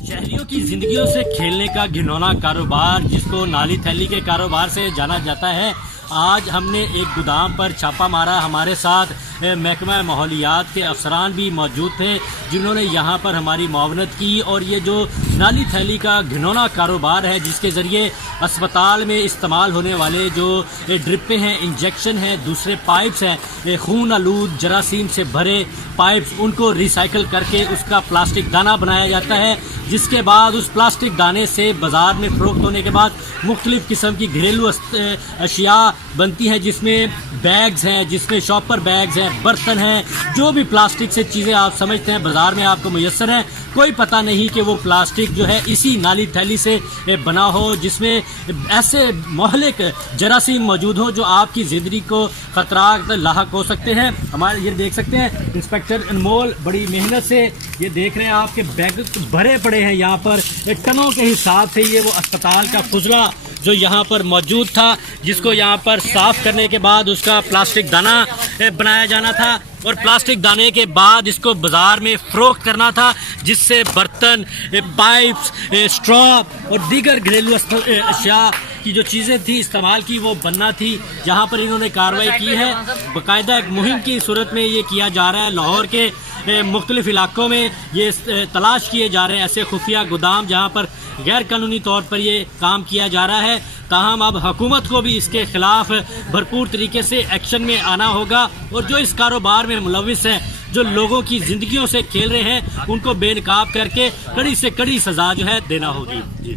शहरियों की जिंदगियों से खेलने का घिनौना कारोबार जिसको नाली थैली के कारोबार से जाना जाता है। आज हमने एक गोदाम पर छापा मारा। हमारे साथ महकमा माहौलियात के अफसरान भी मौजूद थे जिन्होंने यहाँ पर हमारी मुआवनत की। और ये जो नाली थैली का घिनौना कारोबार है जिसके ज़रिए अस्पताल में इस्तेमाल होने वाले जो ड्रिपें हैं, इंजेक्शन हैं, दूसरे पाइप्स हैं, खून आलूद जरासीम से भरे पाइप्स, उनको रिसाइकल करके उसका प्लास्टिक दाना बनाया जाता है, जिसके बाद उस प्लास्टिक दाने से बाज़ार में फ़रोख्त होने के बाद मुख्तलिफ़ किस्म की घरेलू अशिया बनती हैं, जिसमें बैग्स हैं, जिसमें शॉपर बैग्स हैं, बर्तन हैं, जो भी प्लास्टिक से चीज़ें आप समझते हैं बाज़ार में आपको मुयस्सर हैं। कोई पता नहीं कि वो प्लास्टिक जो है इसी नाली थैली से बना हो, जिसमें ऐसे मोहलिक जरासीम मौजूद हो जो आपकी ज़िंदगी को ख़तरात लाहक हो सकते हैं। हमारे ये देख सकते हैं इंस्पेक्टर अनमोल बड़ी मेहनत से ये देख रहे हैं आपके बैग भरे पड़े हैं यहाँ पर टनों के हिसाब से। ये वो अस्पताल का फुजला जो यहाँ पर मौजूद था, जिसको यहाँ पर साफ़ करने के बाद उसका प्लास्टिक दाना बनाया जाना था और प्लास्टिक दाने के बाद इसको बाज़ार में फ़रोख्त करना था, जिससे बर्तन, पाइप्स, स्ट्रॉ और दीगर घरेलू अशिया की जो चीज़ें थी इस्तेमाल की वो बनना थी। जहाँ पर इन्होंने कार्रवाई की है, बाकायदा एक मुहिम की सूरत में ये किया जा रहा है। लाहौर के मुख्तलिफ इलाकों में ये तलाश किए जा रहे हैं ऐसे खुफिया गोदाम जहाँ पर गैर कानूनी तौर पर ये काम किया जा रहा है। ताहम अब हुकूमत को भी इसके खिलाफ भरपूर तरीके से एक्शन में आना होगा और जो इस कारोबार में मुलविस हैं, जो लोगों की ज़िंदगियों से खेल रहे हैं, उनको बेनकाब करके कड़ी से कड़ी सज़ा जो है देना होगी। जी।